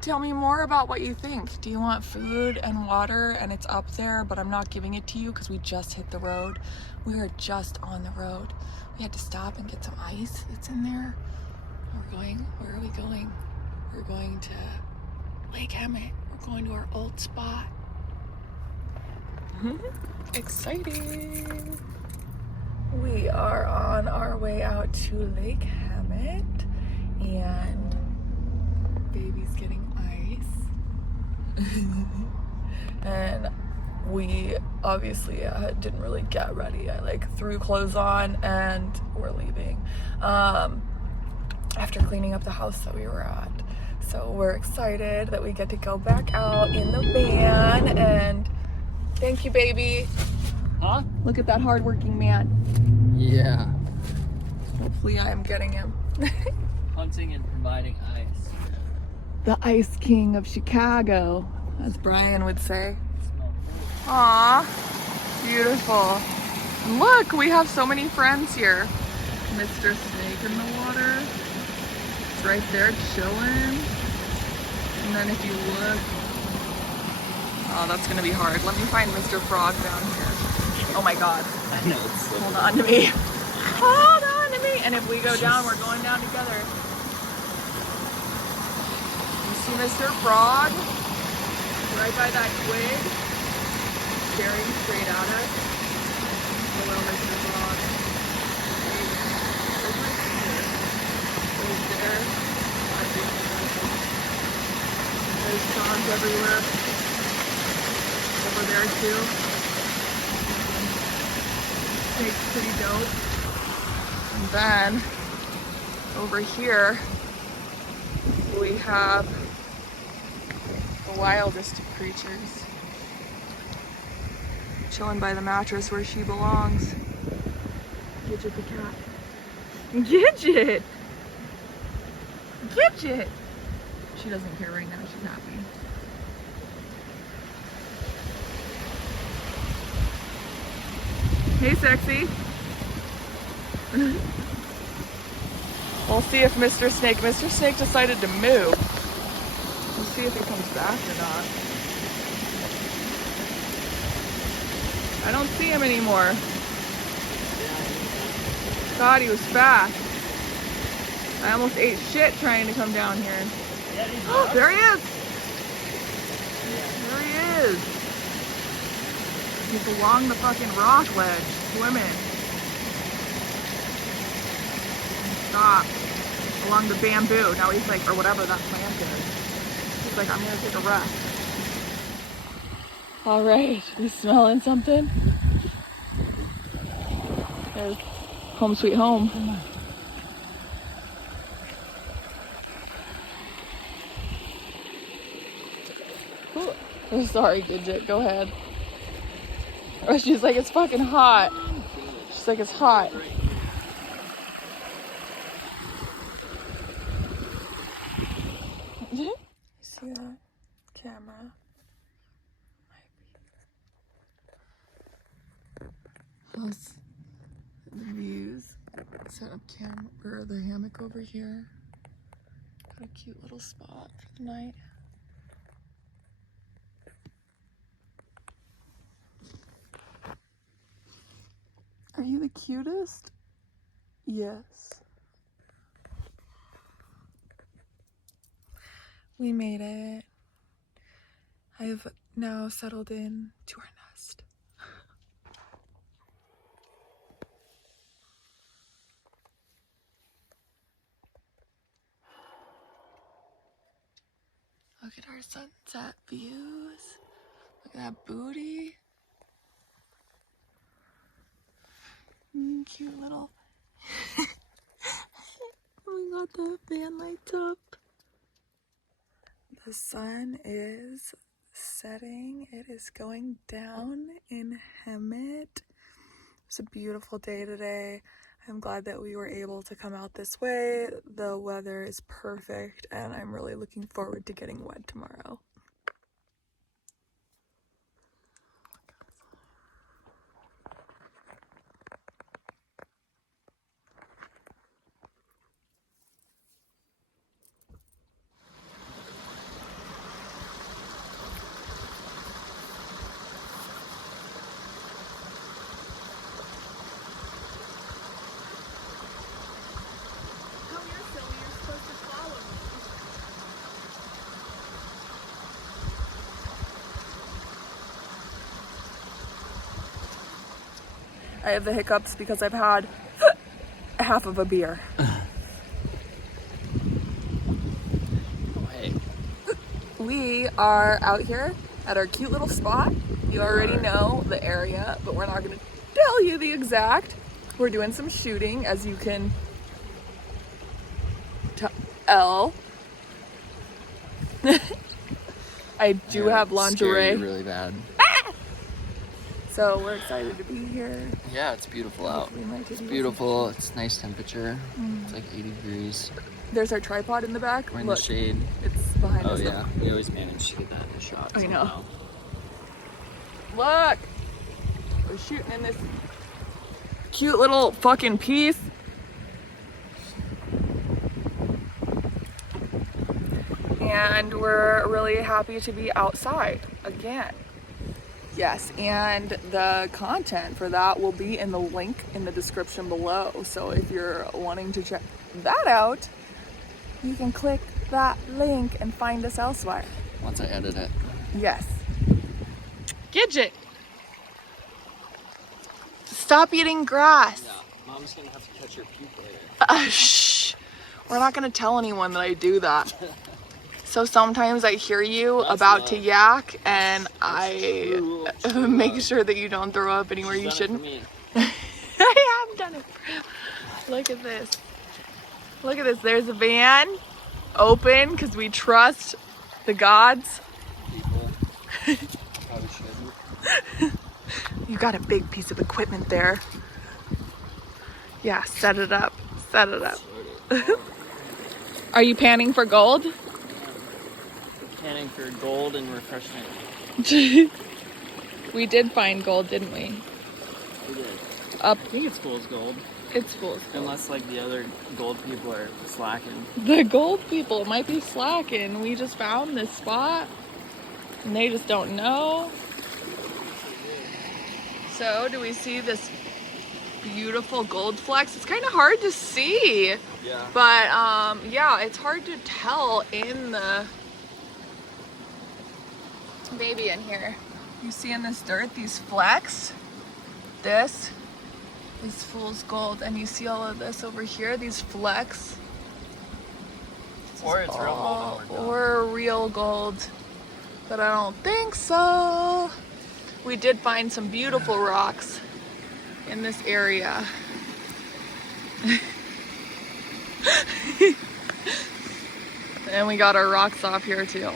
Tell me more about what you think. Do you want food and water? And it's up there, but I'm not giving it to you because we just hit the road. We are just on the road. We had to stop and get some ice that's in there. Where are we going? We're going to Lake Hemet. We're going to our old spot. Exciting. We are on our way out to Lake Hemet and baby's getting ice. And we obviously didn't really get ready. I like threw clothes on and we're leaving after cleaning up the house that we were at. So we're excited that we get to go back out in the van. And thank you, baby. Huh? Look at that hardworking man. Yeah. Hopefully I am getting him. Hunting and providing ice. The Ice King of Chicago, as Brian would say. Aww, beautiful. And look, we have so many friends here. Mr. Snake in the water. It's right there chilling. And then if you look, oh, that's gonna be hard. Let me find Mr. Frog down here. Oh my God. I know. It's Hold on to me. Hold on to me. And if we go down, we're going down together. You see Mr. Frog? Right by that twig. Staring straight at us. Hello, Mr. Frog. Right there. There's frogs everywhere. Over there too. Snake's pretty dope. And then over here we have the wildest of creatures chilling by the mattress where she belongs. Gidget the cat. Gidget! Gidget! She doesn't care right now, she's happy. Hey, sexy. We'll see if Mr. Snake decided to move. We'll see if he comes back or not. I don't see him anymore. God, he was fast. I almost ate shit trying to come down here. Oh, there he is. There he is. He's along the fucking rock ledge, swimming. Stop. Along the bamboo. Now he's like, or whatever that plant is. He's like, I'm gonna take a rest. All right, you smelling something? There's home sweet home. Ooh. Oh, sorry, Gidget, go ahead. Oh, she's like, it's fucking hot. She's like, it's hot. See that camera? Plus the views. Set up the hammock over here. Got a cute little spot for the night. Are you the cutest? Yes. We made it. I've now settled in to our nest. Look at our sunset views. Look at that booty. Cute little. We got the fan lights up. The sun is setting. It is going down in Hemet. It's a beautiful day today. I'm glad that we were able to come out this way. The weather is perfect and I'm really looking forward to getting wet tomorrow. I have the hiccups because I've had half of a beer. Hey. We are out here at our cute little spot. You already know the area, but we're not going to tell you the exact. We're doing some shooting, as you can tell. I do have lingerie. Scare you really bad. So we're excited to be here. Yeah, it's beautiful out. It's beautiful. It's nice temperature. It's like 80 degrees. There's our tripod in the back. We're in Look, the shade. it's behind us. Oh yeah, we always manage to get that in the shot. I know. somehow. Look! We're shooting in this cute little fucking piece. And we're really happy to be outside again. Yes, and the content for that will be in the link in the description below. So if you're wanting to check that out, you can click that link and find us elsewhere. Once I edit it. Yes. Gidget! Stop eating grass. Yeah, Mom's gonna have to catch your puke later. Shh. We're not gonna tell anyone that I do that. So sometimes I hear you about to yak and I make sure that you don't throw up anywhere you shouldn't. I have done it for him. Look at this. Look at this. There's a van open because we trust the gods. People probably shouldn't. You got a big piece of equipment there. Yeah, set it up. Set it up. Are you panning for gold? Canning for gold and refreshment. We did find gold, didn't we? We did. Up. I think it's fool's gold. It's full of gold. Unless like the other gold people are slacking. The gold people might be slacking. We just found this spot and they just don't know. So, do we see this beautiful gold flecks? It's kind of hard to see. Yeah. But yeah, it's hard to tell in the maybe in here. You see in this dirt these flecks? This is fool's gold, and you see all of this over here, these flecks. Or it's real gold. when we're done. Or real gold, but I don't think so. We did find some beautiful rocks in this area. And we got our rocks off here too.